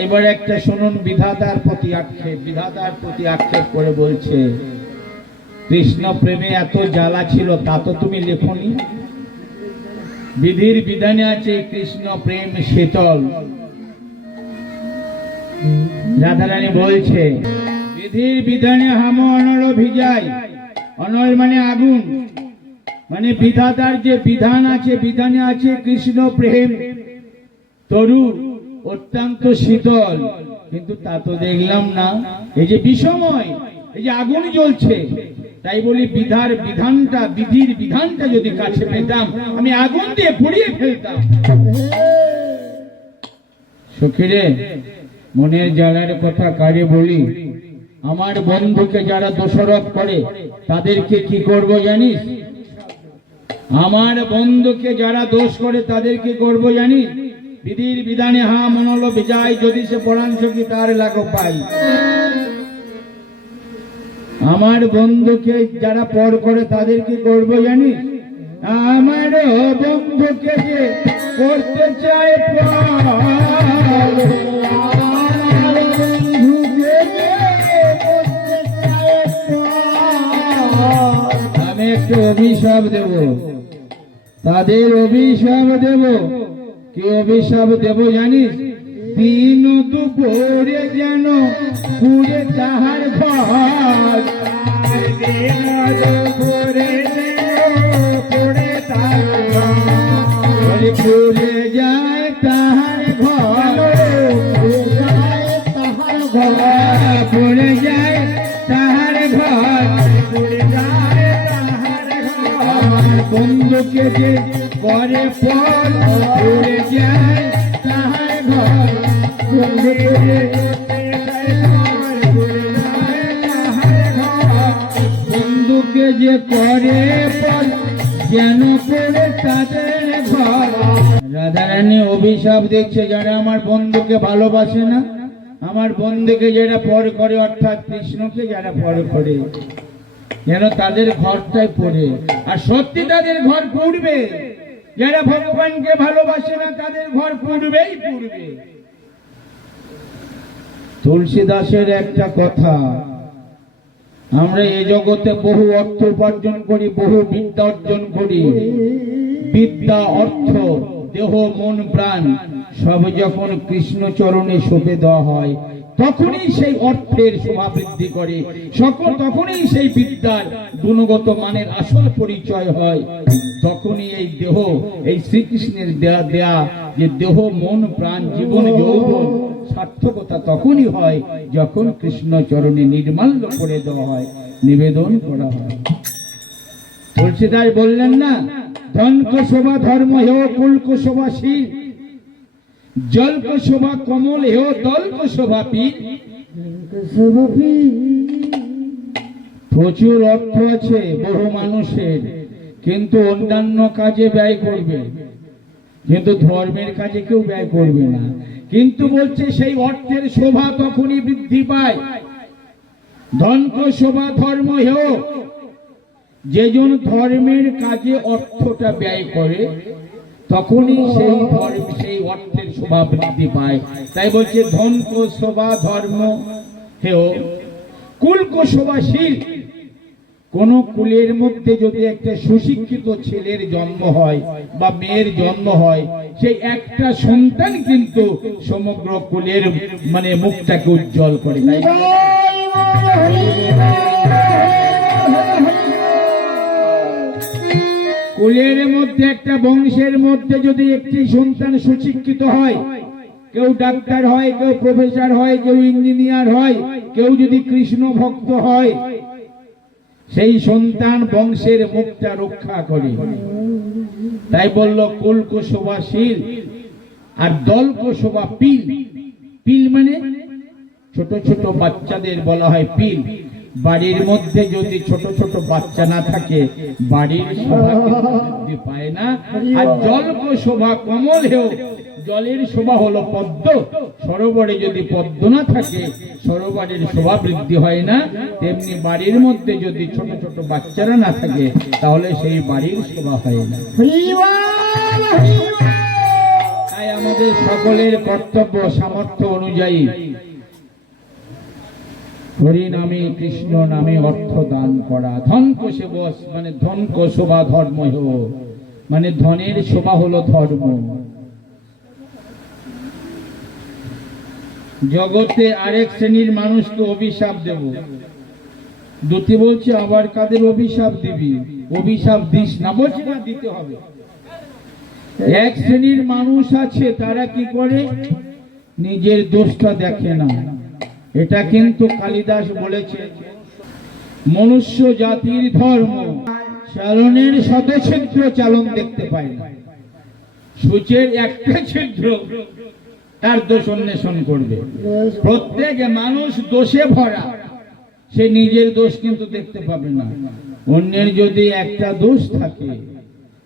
এইবার একটা শুনুন, বিধাতার প্রতি আক্ষেপ করে বলছে, কৃষ্ণ প্রেমে এত জ্বালা ছিল তা তো তুমি লেখনি। বিধির বিধানে আছে কৃষ্ণ প্রেম শীতল। রাধারানী বলছে, বিধির বিধানে হাম অনল ভিজাই। অনল মানে আগুন, মানে বিধাতার যে বিধান আছে, বিধানে আছে কৃষ্ণ প্রেম তরু অত্যন্ত শীতল, কিন্তু তা তো দেখলাম না। এই যে বিষময়, এই যে আগুন জ্বলছে, তাই বলি বিধির বিধানটা যদি কাছে পেতাম আমি আগুন দিয়ে পুড়িয়ে ফেলতাম। সখীরে, মনের জ্বালার কথা কারে বলি? আমার বন্ধুকে যারা দোষারোপ করে তাদেরকে কি করব জানিস? আমার বন্ধুকে যারা দোষ করে তাদেরকে করব জানিস? বিধির বিধানে হা মনল বিজয়, যদি সে পরাণ সখী তার লাগ পাই। আমার বন্ধুকে যারা পর করে তাদেরকে করব জানিস? আমার বন্ধুকে যে করতে চায় আমি একটু অভিশাপ দেব, তাদের অভিশাপ দেব। কি অভিশাপ দেব জানিস? দিন দুপুরে যেন পুরে তাহার ঘর, পুরে যায় তাহার ঘর, পুরে যায় তাহার ঘর। বন্ধুকে যে করে পর পুরে যায় তাহার ঘর, বন্ধুকে যে করে পর যেন পড়ে তাদের ঘর। রাধারানী অভিশাপ দিচ্ছে, যারা আমার বন্ধুকে ভালোবাসে না, আমার বন্ধুকে যারা পর করে, অর্থাৎ কৃষ্ণকে যারা পর করে, যেন তাদের ঘরটাই পড়ে। আর সত্যি তাদের ঘর পড়বে। যারা ভগবানকে ভালোবাসে না তাদের ঘর পড়বেই পড়বে। তুলসীদাসের একটা কথা, আমরা এ জগতে বহু অর্থ উপার্জন করি, বহু বিদ্যা অর্জন করি। বিদ্যা, অর্থ, দেহ, মন, প্রাণ সব যখন কৃষ্ণ চরণে সঁপে দেওয়া হয় তখনই সেই অর্থের শোভা বৃদ্ধি করে, তখনই সেই বিদ্যার গুণগত মানের আসল পরিচয় হয়। তখনই এই দেহ, এই শ্রীকৃষ্ণের দেয়া যে দেহ, মন, প্রাণ, জীবন, যৌবন সার্থকতা তখনই হয় যখন কৃষ্ণ চরণে নির্মাল্য করে দেওয়া হয়, নিবেদন করা হয়। তুলসীদাস বললেন না, ধন কো শোভা ধর্ম হেও, কুল কো শোভা শীল, জল কো শোভা কমল হেও, দল কো শোভা পীর। প্রচুর অর্থ আছে বহু মানুষের, কিন্তু অন্যান্য কাজে ব্যয় করবে, কিন্তু ধর্মের কাজে কেউ ব্যয় করবে না। কিন্তু বলছে সেই অর্থের শোভা তখনই বৃদ্ধি পায়। ধন কো শোভা ধর্ম হেও, যেজন ধর্মের কাজে অর্থটা ব্যয় করে তখনই সেই অর্থের শোভা বৃদ্ধি পায়। তাই বলছে ধন কো শোভা ধর্ম হেও, কুল কো শোভা শীল। কোন কুলের মধ্যে যদি একটা সুশিক্ষিত ছেলের জন্ম হয় বা মেয়ের জন্ম হয়, সেই একটা সন্তান কিন্তু সমগ্র কুলের মানে মুখটাকে উজ্জ্বল করে। কুলের মধ্যে, একটা বংশের মধ্যে যদি একটি সন্তান সুশিক্ষিত হয়, কেউ ডাক্তার হয়, কেউ প্রফেসর হয়, কেউ ইঞ্জিনিয়ার হয়, কেউ যদি কৃষ্ণ ভক্ত হয়, সেই সন্তান বংশের মুখটা রক্ষা করে। তাই বলল কুল কো শোভা শীল আর দল কো শোভা পিল। পিল মানে ছোট ছোট বাচ্চাদের বলা হয় পিল। বাড়ির মধ্যে যদি ছোট ছোট বাচ্চা না থাকে বাড়ির শোভা বৃদ্ধি পায় না। আর জল কো শোভা কমল হেও, জলের শোভা হলো পদ্ম। সরোবরে যদি পদ্ম না থাকে সরোবরের শোভা বৃদ্ধি হয় না। তেমনি বাড়ির মধ্যে যদি ছোট ছোট বাচ্চারা না থাকে তাহলে সেই বাড়ির শোভা হয় না। তাই আমাদের সকলের কর্তব্য সামর্থ্য অনুযায়ী হরি নামে কৃষ্ণ নামে অর্থ দান করা। ধন কোষে বস মানে ধন কোষবা ধর্ম মানে ধনের শোভা হলো ধর্ম। জগতে আরেক শ্রেণীর মানুষকে অভিশাপ দেব। দুটি বলছে আবার কাদের অভিশাপ দিবি? অভিশাপ দিস না, বলছে না দিতে হবে। এক শ্রেণীর মানুষ আছে তারা কি করে, নিজের দোষটা দেখে না। এটা কিন্তু কালিদাস বলেছে মনুষ্য জাতির ধর্ম চালনের শত ছিদ্র চালন দেখতে পায় না। সূচের একটা ছিদ্র তার দোষ অন্বেষণ করবে। প্রত্যেক মানুষ দোষে ভরা, সে নিজের দোষ কিন্তু দেখতে পাবে না। অন্যের যদি একটা দোষ থাকে,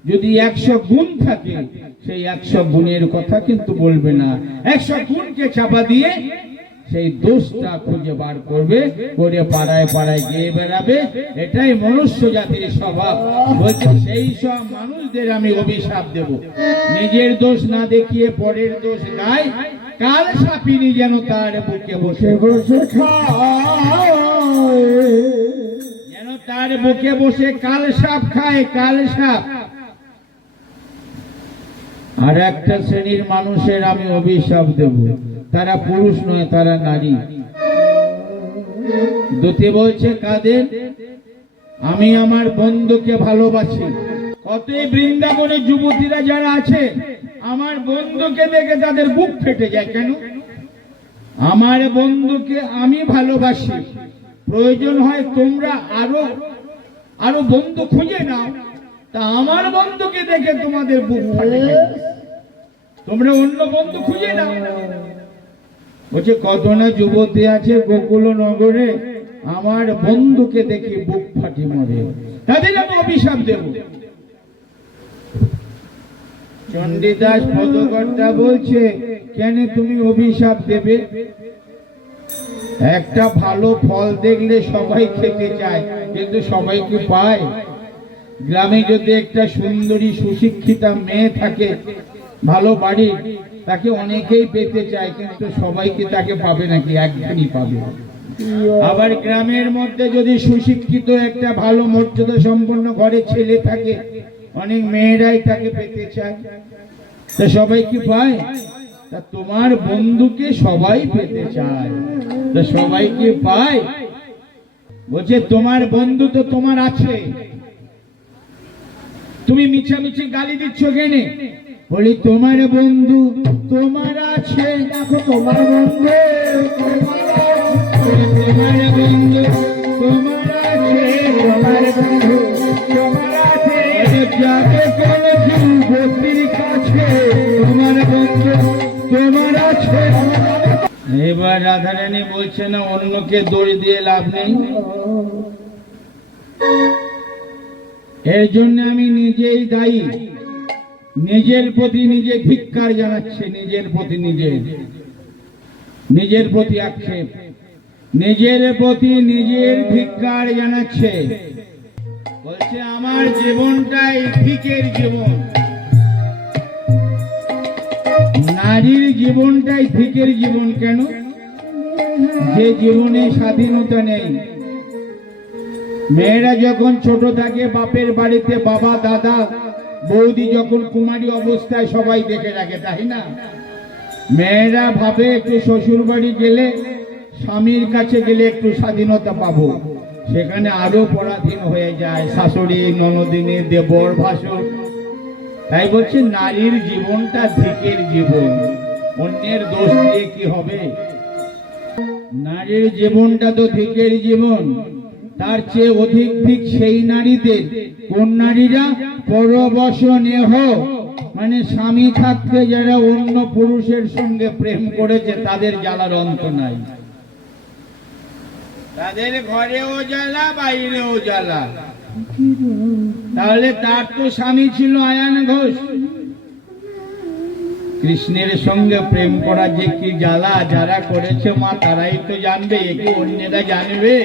যদি 100 গুণ থাকে, সেই 100 গুণের কথা কিন্তু বলবে না। 100 গুণকে চাপা দিয়ে সেই দোষটা খুঁজে বার করবে, করে পাড়ায় পাড়ায় গিয়ে বেড়াবে। এটাই মনুষ্য জাতির স্বভাব। বলছে সেই সব মানুষদের আমি অভিশাপ দেব, নিজের দোষ না দেখিয়ে পরের দোষ গায়। কাল সাপিনী যেন তার বুকে বসে বসে খায়, যেন তার বুকে বসে কাল সাপ খায়, কাল সাপ। আর একটা শ্রেণীর মানুষের আমি অভিশাপ দেব, তারা পুরুষ নয়, তারা নারী। দুটি বলছে কাদের? আমি আমার বন্ধুকে ভালোবাসি। কতই বৃন্দাবনে যুবতীরা যারা আছে, আমার বন্ধুকে দেখে তাদের বুক ফেটে যায়। কেন? আমার বন্ধুকে আমি ভালোবাসি। প্রয়োজন হয় তোমরা আরো বন্ধু খুঁজে নাও, তা আমার বন্ধুকে দেখে তোমাদের বুক ফাটে। তোমরা অন্য বন্ধু খুঁজে নাও। বলছে কত না যুবতী আছে গোকুল নগরে, আমার বন্ধুকে দেখে বুক ফাটি মরে, তাদের আমি অভিশাপ দেব। চণ্ডীদাস পদকর্তা বলছে কেন তুমি অভিশাপ দেবে? একটা ভালো ফল দেখলে সবাই খেতে চায়, কিন্তু সবাই কি পায়? গ্রামে যদি একটা সুন্দরী সুশিক্ষিতা মেয়ে থাকে, ভালো বাড়ি, তাকে অনেকেই পেতে চায়, কিন্তু সবাই কি তাকে পাবে নাকি? একজনই পাবে। আবার গ্রামের মধ্যে যদি সুশিক্ষিত একটা ভালো মর্যাদা সম্পন্ন ঘরে ছেলে থাকে, অনেক মেয়েরাই তাকে পেতে চায়, তা সবাই কি পায়? তা তোমার বন্ধুকে সবাই পেতে চায়, তা সবাই কি পায়? বলছে তোমার বন্ধু তো তোমার আছে, তুমি মিছামিছি গালি দিচ্ছ কেনে? বলি তোমার বন্ধু তোমার আছে, দেখো তোমার বন্ধু তোমার বন্ধু তোমার আছে, তোমার বন্ধু তোমার আছে, যাকে কোন যুবতীর কাছে তোমার বন্ধু তোমার আছে। এবার রাধারানী বলছে না অন্যকে দড়ি দিয়ে লাভ নেই, এর জন্য আমি নিজেই দায়ী। নিজের প্রতি নিজে ধিক্কার জানাচ্ছে, নিজের প্রতি নিজের প্রতি আক্ষেপ, নিজের প্রতি নিজের ধিক্কার জানাচ্ছে। বলছে আমার জীবনটাই ধিকের জীবন, নারীর জীবনটাই ধিকের জীবন। কেন? যে জীবনে স্বাধীনতা নেই। মেয়েরা যখন ছোট থাকে বাপের বাড়িতে, বাবা দাদা বৌদি যখন কুমারী অবস্থায় সবাই দেখে রাখে, তাই না? মেয়েরা ভাবে একটু শ্বশুর বাড়ি গেলে, স্বামীর কাছে গেলে একটু স্বাধীনতা পাবো, সেখানে আরো পরাধীন হয়ে যায় শাশুড়ি, ননদিনী, দেবর, ভাসুর। তাই বলছে নারীর জীবনটা ধিকের জীবন। অন্যের দোষ দিয়ে কি হবে? নারীর জীবনটা তো ধিকের জীবন। তার চেয়ে অধিক ধিক সেই নারীদের, কোন নারীরা? পরবশ নেহ, মানে স্বামী থাকতে যারা অন্য পুরুষের সঙ্গে প্রেম করেছে, তাদের জ্বালার অন্ত নাই। তাদের ঘরেও জ্বালা, বাইরেও জ্বালা। তাহলে তার তো স্বামী ছিল আয়ান ঘোষ। কৃষ্ণের সঙ্গে প্রেম করা যে কি জ্বালা, যারা করেছে মা তারাই তো জানবে, একে অন্যরা জানবে।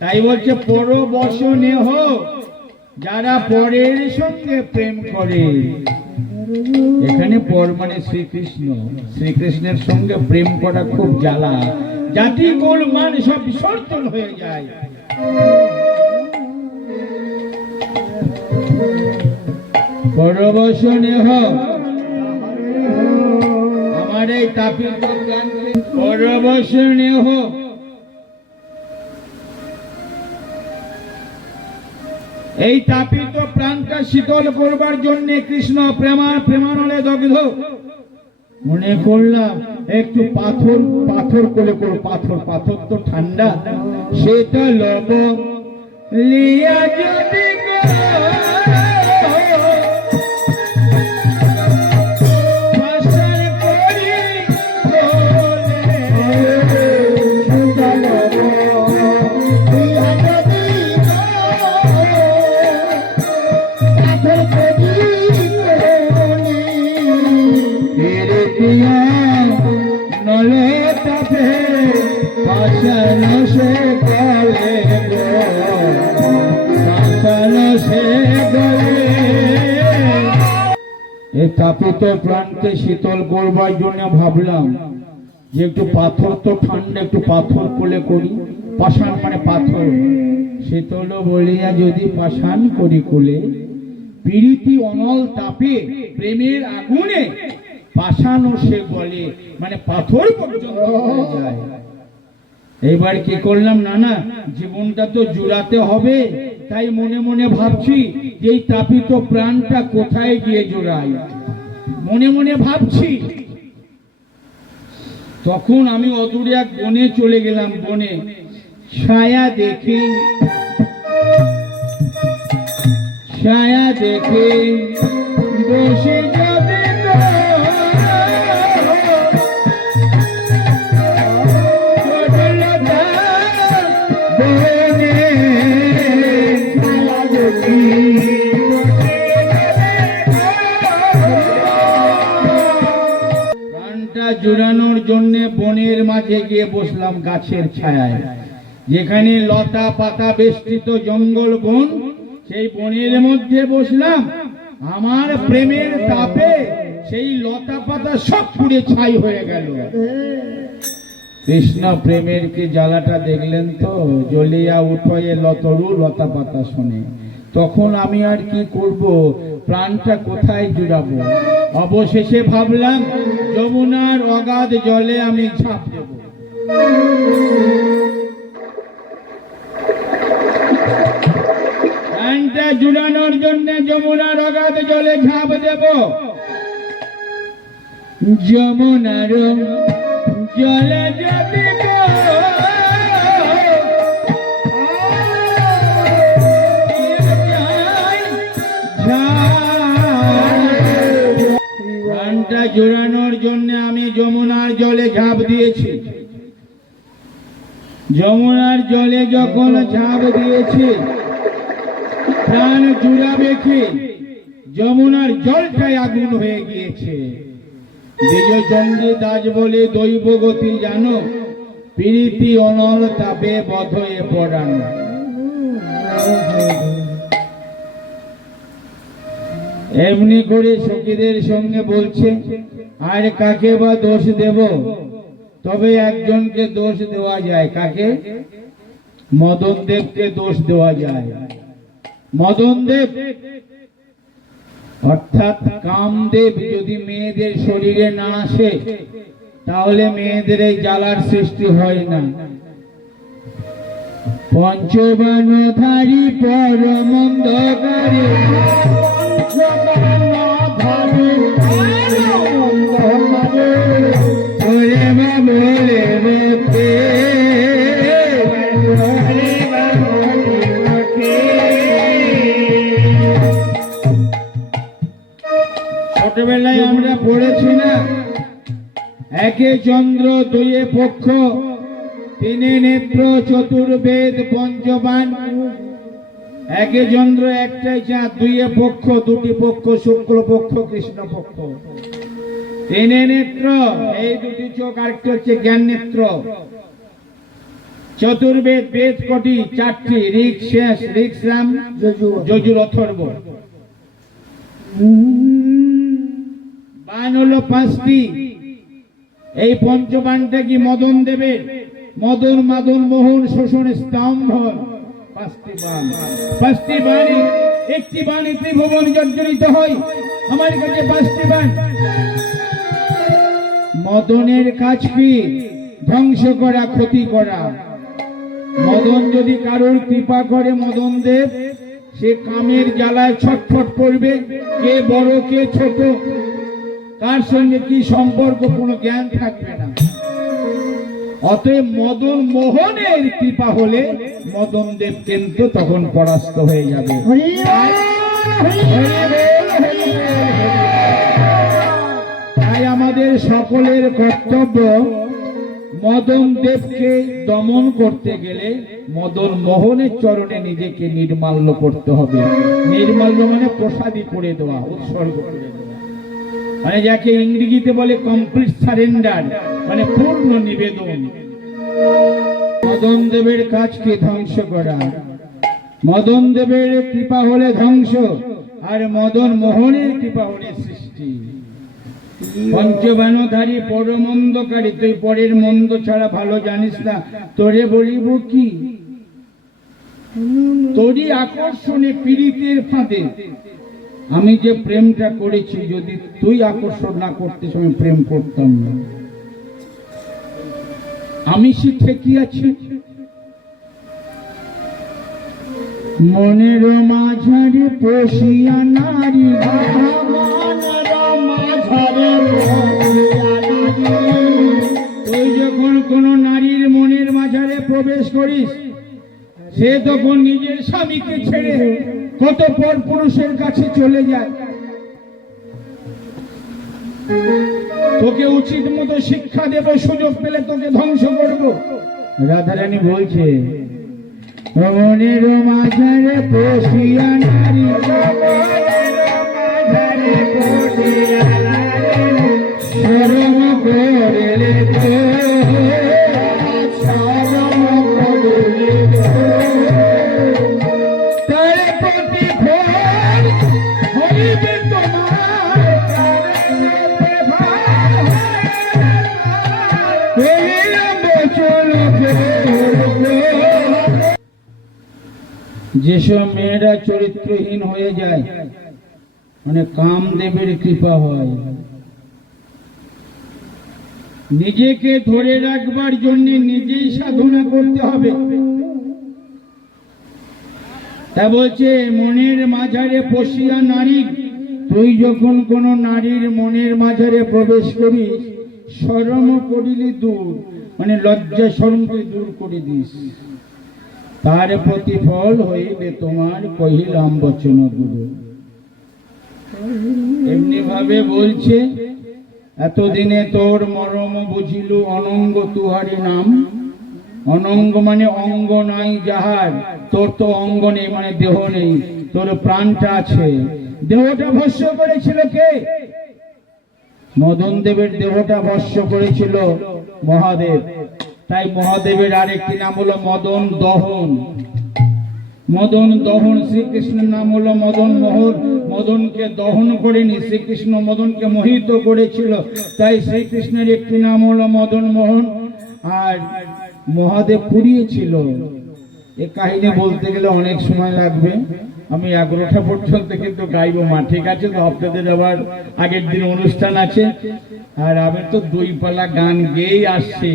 তাই বলছে পরবশ নেহ, যারা পরের সঙ্গে প্রেম করে, এখানে পর মানে শ্রীকৃষ্ণ, শ্রীকৃষ্ণের সঙ্গে প্রেম করা খুব জ্বালা, জাতি কুল মান সব বিসর্জন হয়ে যায়। পরবশনে হোক আমার এই তাপিত প্রাণকে, পরবশনে হোক এই তাপিত প্রাণটা শীতল করবার জন্য কৃষ্ণ প্রেমানলে দগ্ধ মনে করলাম একটু পাথর পাথর করে করো, পাথর পাথর তো ঠান্ডা, সেটা লব লিয়া যদি তাপিত প্রাণকে শীতল করবার জন্য ভাবলাম যে একটু পাথর তো ঠান্ডা, একটু পাথর কোলে করি, পাষাণ মানে পাথর, শীতল বলিয়া যদি পাষাণ করি কোলে, পীড়িতি অনল তাপে প্রেমের আগুনে পাষাণ সে গলে, মানে পাথর পর্যন্ত হয়ে যায়। এইবার কি করলাম, না না জীবনটা তো জুড়াতে হবে, তাই মনে মনে ভাবছি যে এই তাপিত প্রাণটা কোথায় গিয়ে জোড়াই, মনে মনে ভাবছি। তখন আমি অদূরে এক বনে চলে গেলাম, বনে ছায়া দেখে, ছায়া দেখে বসে যাবে জুড়ানোর জন্য বনের মাঝে গিয়ে বসলাম গাছের ছায়ায়, যেখানে লতা পাতা বেষ্টিত জঙ্গল বন, সেই বনের মধ্যে বসলাম। আমার প্রেমের তাপে সেই লতা পাতা সব পুড়ে ছাই হয়ে গেল। কৃষ্ণ প্রেমের কি জ্বালাটা দেখলেন তো, জ্বলিয়া উঠয়ে লতরু লতা পাতা শুনে। তখন আমি আর কি করব, প্রাণটা কোথায় জুড়াবো? অবশেষে ভাবলাম যমুনার অগাধ জলে আমি ঝাঁপ দেব। প্রাণটা জুড়ানোর জন্য যমুনার অগাধ জলে ঝাঁপ দেব। যমুনার জলে যদি প্রাণটা জোড়ানোর জন্য আমি যমুনার জলে ঝাঁপ দিয়েছি। যমুনার জলে যখন ঝাঁপ দিয়েছি, প্রাণ জুড়াবে কি, যমুনার জলটাই আগুন হয়ে গিয়েছে। দ্বিজচন্ডী দাস বলে দৈব গতি জানো, প্রীতি অনল তাপে বধয়ে পড়ান। এমনি করে সখীদের সঙ্গে বলছে, আর কাকে বা দোষ দেব? তবে একজনকে দোষ দেওয়া যায়। কাকে? মদন দেবকে দোষ দেওয়া যায়। মদন দেব অর্থাৎ কামদেব যদি মেয়েদের শরীরে না আসে, তাহলে মেয়েদের এই জ্বালার সৃষ্টি হয় না। পঞ্চবনধারী পরমন্ধকারী ছোটবেলায় আমরা পড়েছি না, একে চন্দ্র দুয়ে পক্ষ, তিনে নেত্র চতুর্বেদ পঞ্চবান। একে চন্দ্র একটাই চাঁদ, দুইয়ে পক্ষ দুটি পক্ষ, শুক্ল পক্ষ কৃষ্ণ পক্ষ। তিনে নেত্র এই দুটি চোখ, আরেকটি হচ্ছে জ্ঞান নেত্র। চতুর্বেদ বেদ কটি? চারটি, ঋক শেষ, ঋক শ্যাম, যজুর, অথর্ব। বান হলো 5টি। এই পঞ্চবানটা কি মদন দেবের? মদন মাদন মোহন শোষণ স্তম্ভ। 5টি বান, 5টি বাণী, একটি বাণী ত্রিভুবন জর্জরিত হয়। আমার কাছে 5টি বান। মদনের কাজ কি? ধ্বংস করা, ক্ষতি করা। মদন যদি কারোর কৃপা করে, মদন দেব সে কামের জ্বালায় ছটফট করবে, কে বড় কে ছোট, কার সঙ্গে কি সম্পর্ক, কোনো জ্ঞান থাকবে না। অতএব মদন মোহনের কৃপা হলে মদন দেব কিন্তু তখন পরাস্ত হয়ে যাবে। তাই আমাদের সকলের কর্তব্য মদন দেবকে দমন করতে গেলে মদন মোহনের চরণে নিজেকে নির্মাল্য করতে হবে। নির্মাল্য মানে প্রসাদী করে দেওয়া, উৎসর্গ করে দেওয়া, মানে যাকে ইংরেজিতে বলে কমপ্লিট সারেন্ডার, মানে পূর্ণ নিবেদন। মদন দেবের কাজকে ধ্বংস করা। মদন দেবের কৃপা হলে ধ্বংস, আর মদন মোহনের কৃপা হলে সৃষ্টি। পঞ্চবানধারী পরমন্দকারী, তুই পরের মন্দ ছাড়া ভালো জানিস না, তোরে বলিব কি? তোরই আকর্ষণে পীড়িতের ফাঁদে আমি যে প্রেমটা করেছি, যদি তুই আকর্ষণ না করতিস আমি প্রেম করতাম না। আমি শিখে কি আছি? মনের মাঝারে পশিয়া নারী, তুই যখন কোন নারীর মনের মাঝারে প্রবেশ করিস, সে তখন নিজের স্বামীকে ছেড়ে কত পর পুরুষের কাছে চলে যায়। তোকে উচিত মতো শিক্ষা দেব, সুযোগ পেলে তোকে ধ্বংস করব। রাধারানী বলছে, মনের মাঝারে পশিয়া নারী, শরম করলে তার প্রতিফল হইবে যেসব মেয়েরা চরিত্রহীন হয়ে যায়, মানে কামদেবের কৃপা হয়। নিজেকে ধরে রাখবার জন্য নিজেই সাধনা করতে হবে। তা বলছে, মনের মাঝারে পশিয়া নারী, তুই যখন কোন নারীর মনের মাঝারে প্রবেশ করিস, শরম করিলি দূর, মানে লজ্জা শরমকে দূর করে দিস, তার প্রতিফল হইবে তোমার কহিলাম বচন গুরু। এমনি ভাবে বলছে, এতদিনে তোর মরম বুঝিলু, অনঙ্গ তুহারি নাম। অনঙ্গ মানে অঙ্গ নাই যাহার, তোর তো অঙ্গ নেই, মানে দেহ নেই, তোর প্রাণটা আছে। দেহটা ভস্য করেছিল কে? মদন দেবের দেহটা ভস্য করেছিল মহাদেব। তাই মহাদেবের আরেকটি নাম হলো মদন দহন। মদন দহন, শ্রীকৃষ্ণের নাম হলো মদন মোহন। মদনকে দহন করেনি, শ্রীকৃষ্ণ মদনকে মোহিত করেছিল, তাই শ্রীকৃষ্ণের একটি নাম হলো মদন মোহন। আর মহাদেব পুড়িয়েছিল। এ কাহিনী বলতে গেলে অনেক সময় লাগবে, আমি 11টা পর্যন্ত কিন্তু গাইব মা, ঠিক আছে? তো আপনাদের আবার আগের দিন অনুষ্ঠান আছে, আর আমি তো 2 পালা গান গেয়েই আসছি।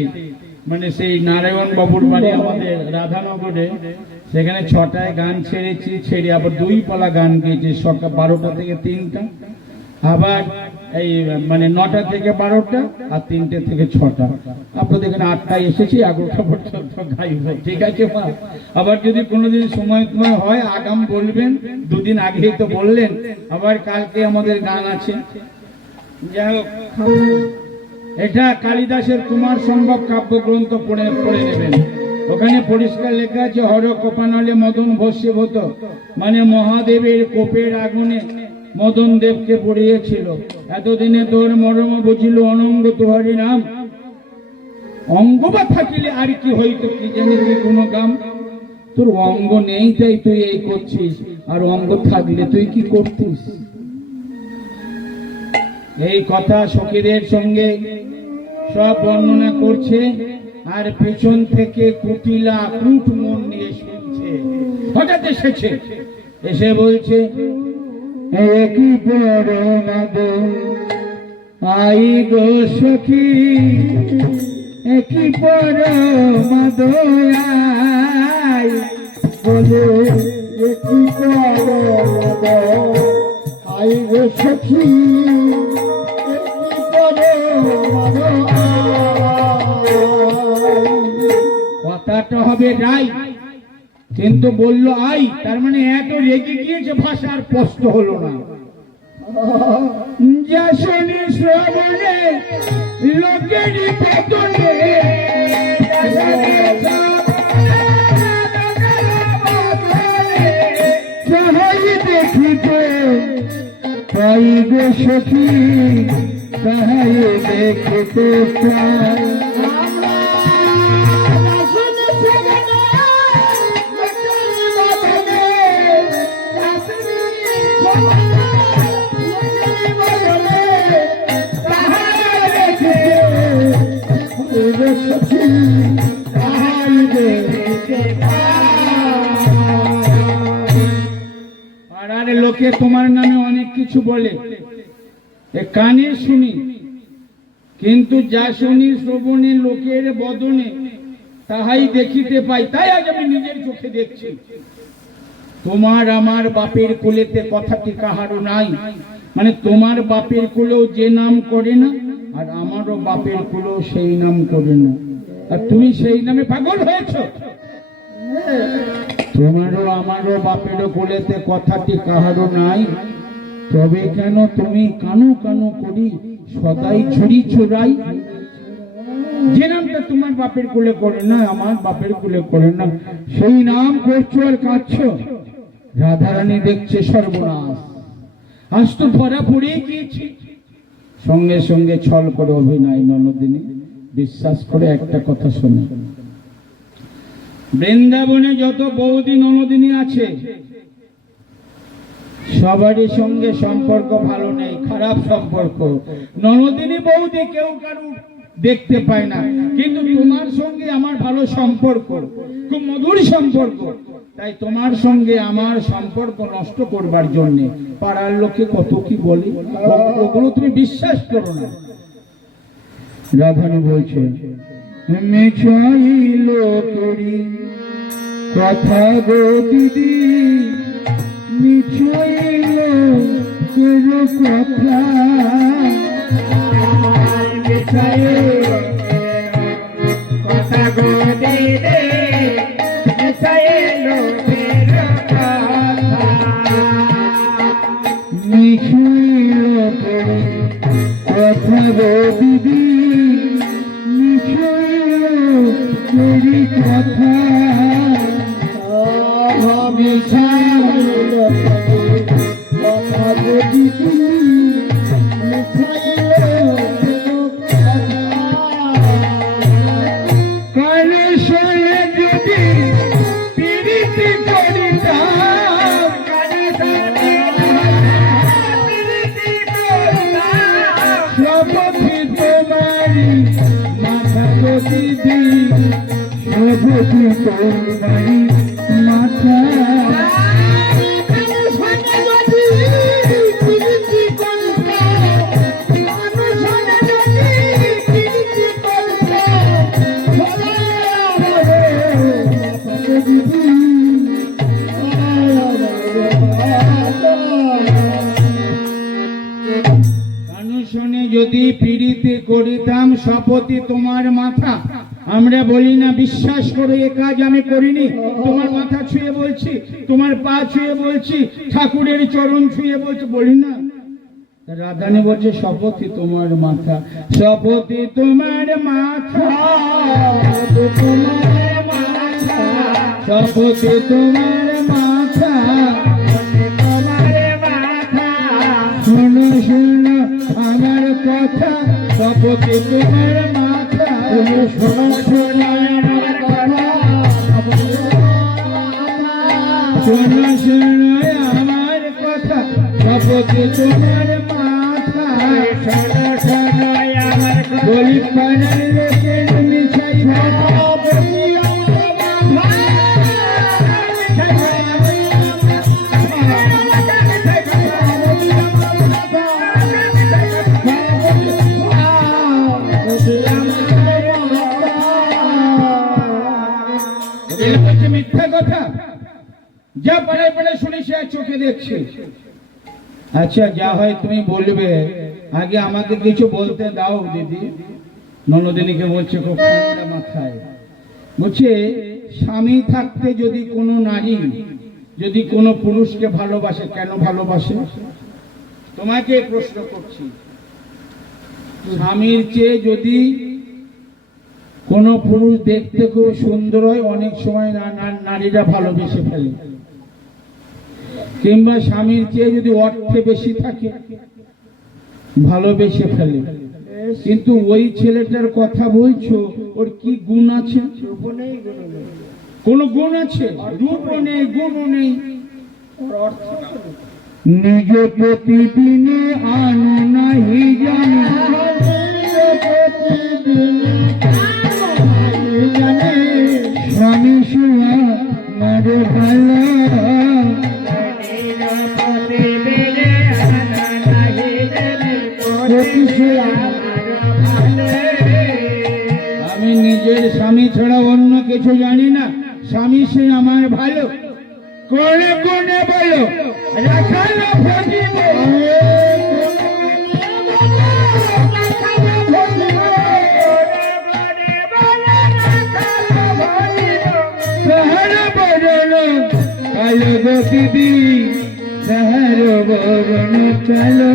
মানে সেই নারায়ণ বাবুর বাড়ি আমাদের রাধানগরে, সেখানে 6টায় গান ছেড়েছি, ছেড়ে আবার 2 পালা গান গেয়েছি, সকাল 12টা থেকে 3টা, আবার এই মানে 9টা থেকে 12টা, আর 3টে থেকে 6টা। আপনাদের এখানে 8টায় এসেছি, 11টা পর্যন্ত গাইব, ঠিক আছে মা? আবার যদি কোনোদিন সময় হয় আগাম বলবেন, 2 দিন আগেই তো বললেন, আবার কালকে আমাদের গান আছে। যাই হোক, এটা কালিদাসের কুমার সম্ভব কাব্যগ্রন্থ পড়ে নেবেন। ওখানে পরিষ্কার লেখা আছে, হর কোপানলে মদন ভস্মীভূত, মানে মহাদেবের কোপের আগুনে মদন দেবকে পড়িয়েছিল। এতদিনে তোর মরম বুঝিল, অনঙ্গ তোহারি নাম। অঙ্গ বা থাকিলে আর কি হইতো, কি জানি তুই কোনো কাম? তোর অঙ্গ নেই তাই তুই এই করছিস, আর অঙ্গ থাকলে তুই কি করতিস? এই কথা সখীদের সঙ্গে সব বর্ণনা করছে, আর পেছন থেকে কুটিলা কুট মন নিয়ে শুনছে। হঠাৎ এসেছে, এসে বলছে, একই বড় মাদন আই গো সখী, একই বড় মাদন আই বলে, একই বড় মাদন আই গো সখী, একই বড় মাদন। কথাটা হবে রাই, কিন্তু বললো আই, তার মানে এত রেগে গিয়েছে ভাষা আর স্পষ্ট হলো না। যা শুনি শ্রবণে লোকেরই বদনে, তাহাই দেখিতে পাই গো সখী, তাহাই দেখিতে চাই। পাড়ার লোকে তোমার নামে অনেক কিছু বলে, কানে শুনি, কিন্তু যা শুনি শ্রবণে লোকের বদনে তাহাই দেখিতে পাই। তাই আজ আমি নিজের চোখে দেখছি। তোমার আমার বাপের কোলেতে কথাটি কাহারও নাই, মানে তোমার বাপের কোলেও যে নাম করে না, আর আমারও বাপের কোলেও সেই নাম করে না, আর তুমি সেই নামে পাগল হয়েছ। তোমারও আমারও বাপেরও কোলেতে কথাটি কাহারও নাই, তবে কেন তুমি কানো কানো করি সদাই ছুরি চোরাই। যে নামটা তোমার বাপের কোলে করে না, আমার বাপের কোলে করে না, সেই নাম করছো আর কাঁদছো। রাধারানী দেখছে সর্বনাশ, আজ তো ধরা পড়ে গিয়েছি। সঙ্গে সঙ্গে ছল করে অভিনয় ননদিনী, বিশ্বাস করে একটা কথা শোনে, বৃন্দাবনে যত বৌদি ননদিনী আছে সবারই সঙ্গে সম্পর্ক ভালো নেই, খারাপ সম্পর্ক। ননদিনী বৌদি কেউ কারু দেখতে পায় না, কিন্তু তোমার সঙ্গে আমার ভালো সম্পর্ক, খুব মধুর সম্পর্ক। তাই তোমার সঙ্গে আমার সম্পর্ক নষ্ট করবার জন্য পাড়ার লোকে কত কি বলে, ওগুলো তুমি বিশ্বাস করো না। রাধারানী বলছে, মিছাই লোকেরি কথা গো দিদি, মিছাই লোকের কথা, মিছাই কথা গো দিদি, মিছাই লোকের কথা, মিছাই লোকের কথা গো দিদি, মিছাই লোকের কথা, মিছাই লোকের কথা গো দিদি, মিছাই মাথা যদি পীড়িতে করিতাম শপথি তোমার মাথা। আমরা বলি না বিশ্বাস করে এ কাজ আমি করিনি, তোমার মাথা ছুঁয়ে বলছি, তোমার পা ছুঁয়ে বলছি, ঠাকুরের চরণ ছুঁয়ে বলছি, বলি না। রাধারানী বলছে শপথি তোমার মাথা, শপথি তোমার মাথা, শপথি তোমার মাথা, শোনো শোনো আমার কথা, শপথি তোমার মাথা, শোনো শোনো আমার কথা, শোনো শোনো আমার কথা, শপথি তোমার মাথা, বলি পাড়ার লোকের মিঠাই মিথ্যা কথা, যা পাড়ায় পাড়ায় শুনে সে চোখে দেখছে। আচ্ছা যা হয় তুমি বলবে, আগে আমাকে কিছু বলতে দাও দিদি। ননদিনীকে বলছে খুব ঠান্ডা মাথায়, বলছে স্বামী থাকতে যদি কোনো নারী যদি কোনো পুরুষকে ভালোবাসে, কেন ভালোবাসে? তোমাকে প্রশ্ন করছি। স্বামীর চেয়ে যদি কোনো পুরুষ দেখতে খুব সুন্দর হয়, অনেক সময় নারীরা ভালোবেসে ফেলে। কিংবা স্বামীর চেয়ে যদি অর্থে বেশি থাকে, ভালোবেসে ফেলে। কিন্তু ওই ছেলেটার কথা বলছো, ওর কি গুণ আছে? কোন গুণ আছে? রূপও নেই, গুণও নেই। নিজ প্রতিদিনে আনো নাহি জানি, স্বামী শুয়া মারে ভালো, আমি নিজের স্বামী ছাড়া অন্য কিছু জানি না। স্বামী সে আমার ভালো, কোনে কোনে বলো রাখালো ভজিব, সহারা বরণ কালো গো দিদি, সহারা বরণ কালো।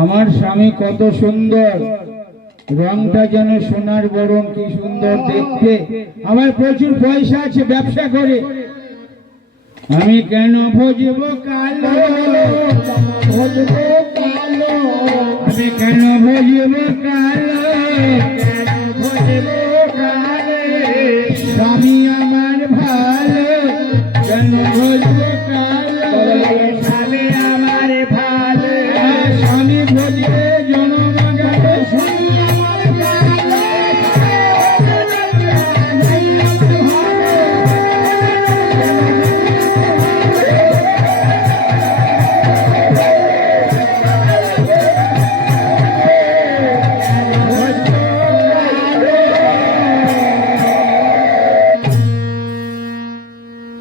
আমার স্বামী কত সুন্দর, রংটা যেন সোনার বরং, কি সুন্দর দেখতে। আমার প্রচুর পয়সা আছে, ব্যবসা করে। আমি কেন ভজব কালো, আমি কেন ভজব কালো, স্বামী আমার ভালো, কেন ভজব কালো, স্বামী আমার ভালো, স্বামী ভজবে জনমাগারে, স্বামী আমার ভালো।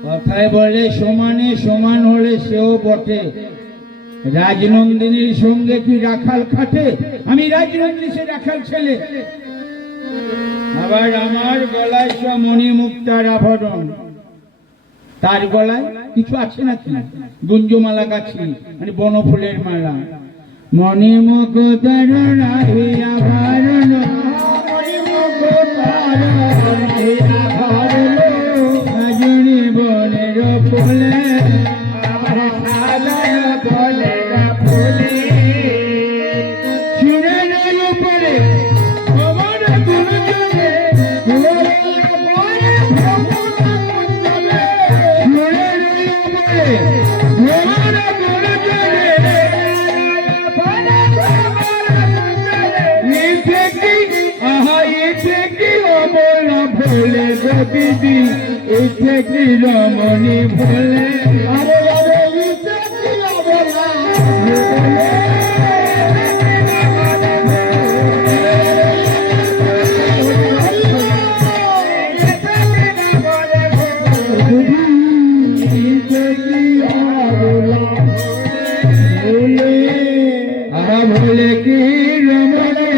কথায় বলে সমানে সমান হলে সেও বটে। রাজনন্দিনীর সঙ্গে কি রাখাল খাটে? আমি রাজনন্দিনী সে রাখাল ছেলে। আবার আমার গলায় সব মণি মুক্তার আভরণ, তার গলায় কিছু আছে নাকি? গুঞ্জমালা গাছি, মানে বনফুলের মালা। মণি মুক্তার রাহি আভরণ, মণি মুক্তার রাহি আভরণ, রাজনী বনের ফুলে আমার সাজায় বনের ফুলে, চুড়ের উপরে আমার গুঞ্জনে, চুড়ের উপরে আমার গুঞ্জনে, ইচ্ছে কি আহা ইচ্ছে কি অমরা ভোলে গো দিদি, ইচ্ছে কি রমণী ভোলে, আরে আরে ইচ্ছে কি অমরা ভোলে কি রমণী,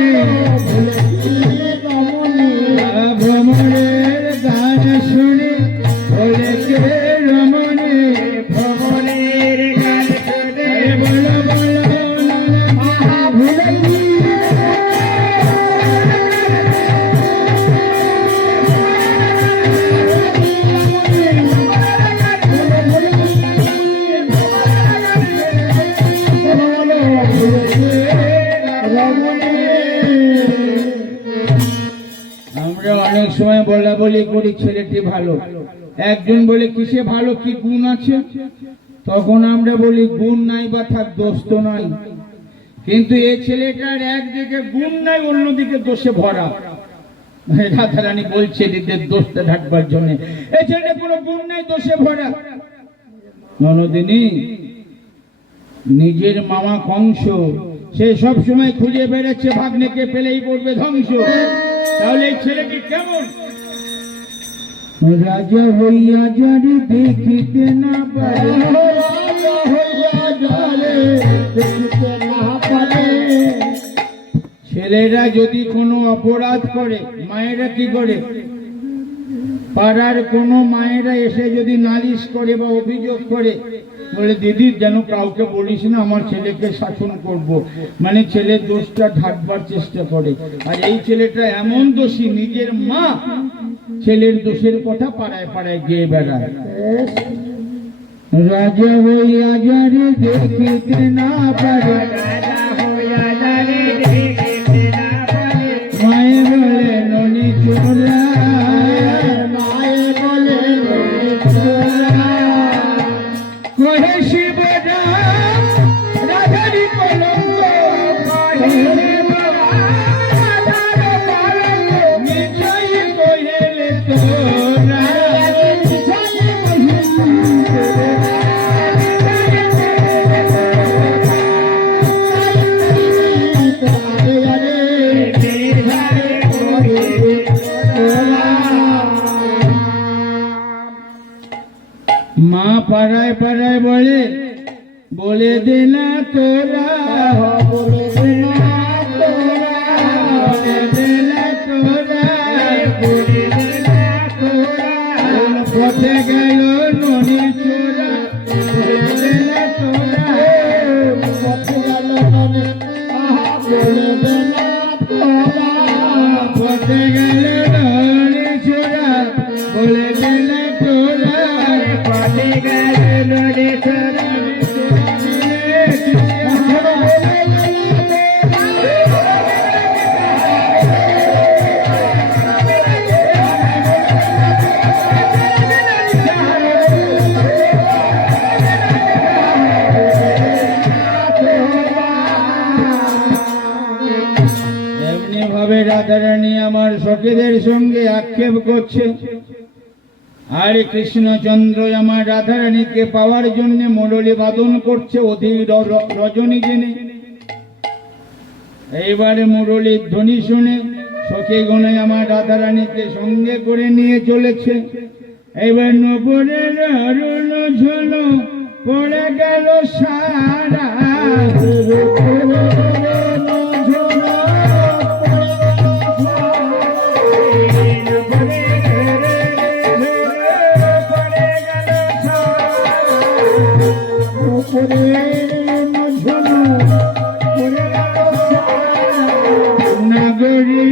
ভ্রমণের গান শুনে ভোলে কে রমণী, ভ্রমণের গান শুনে বলো বলো ভোলে কি আমরা অনেক সময় বলা বলি করি ছেলেটি ভালো, একজন বলে কিসে ভালো, কি গুণ আছে, তখন আমরা বলি গুণ নাই বা থাক, দোষ তো নাই। কিন্তু এই ছেলেটার একদিকে গুণ নাই, অন্যদিকে দোষে ভরা। রাধারানী বলছে এদের দোষটা ঢাকবার জন্য, এই ছেলেটা কোনো গুণ নাই, দোষে ভরা। ননদিনী, নিজের মামা কংস সে সব সময় খুঁজে বেড়াচ্ছে ভাগ্নেকে পেলেই করবে ধ্বংস। তাহলে এই ছেলেটি কেমন? রাজা হইয়া যারে দেখিতে না পারে, রাজা হইয়া যারে দেখিতে না পারে। ছেলেরা যদি কোনো অপরাধ করে, মায়েরা কি করে? পাড়ার কোনো মায়েরা এসে যদি নালিশ করে বা অভিযোগ করে, বলে দিদি যেন কাউকে বলিস না, আমার ছেলেকে শাসন করব, মানে ছেলের দোষটা ঢাকবার চেষ্টা করে। আর এই ছেলেটা এমন দোষী, নিজের মা ছেলের দোষের কথা পাড়ায় পাড়ায় গিয়ে বেড়ায়। রাজা হইয়া যারে দেখিতে না পারে, মায়ে বলে ননি চোরা, মায়ে বলে ননি চোরা, কহে শিবরা রাধারি কলঙ্ক, নিশ্চয় কহেলে তোরা। মা পাড়ায় পাড়ায় বলে, বলে দে না তোরা, বলে দে না তোরা, বলে দে না তোরা, বলে দে না তোরা, পথে গেল ননি চোরা, বলে দে না তোরা, পথে গেল ননি, বলে দে না তোরা, পথে গেল ননি চোরা, বলে দে না তোরা, পথে গেল ননি চোরা। এমনি ভাবে রাধারানী আমার সখীদের সঙ্গে আক্ষেপ করছে, আর কৃষ্ণচন্দ্র আমার রাধারানীকে পাওয়ার জন্য মুরলী বাদন করছে অধীর রজনী জেনে। এইবারে মুরলীর ধ্বনি শুনে সখীগণে আমার রাধারানীকে সঙ্গে করে নিয়ে চলেছে। এবার নবরের অরুণ ঝোলো পড়ে গেল সারা, নগরী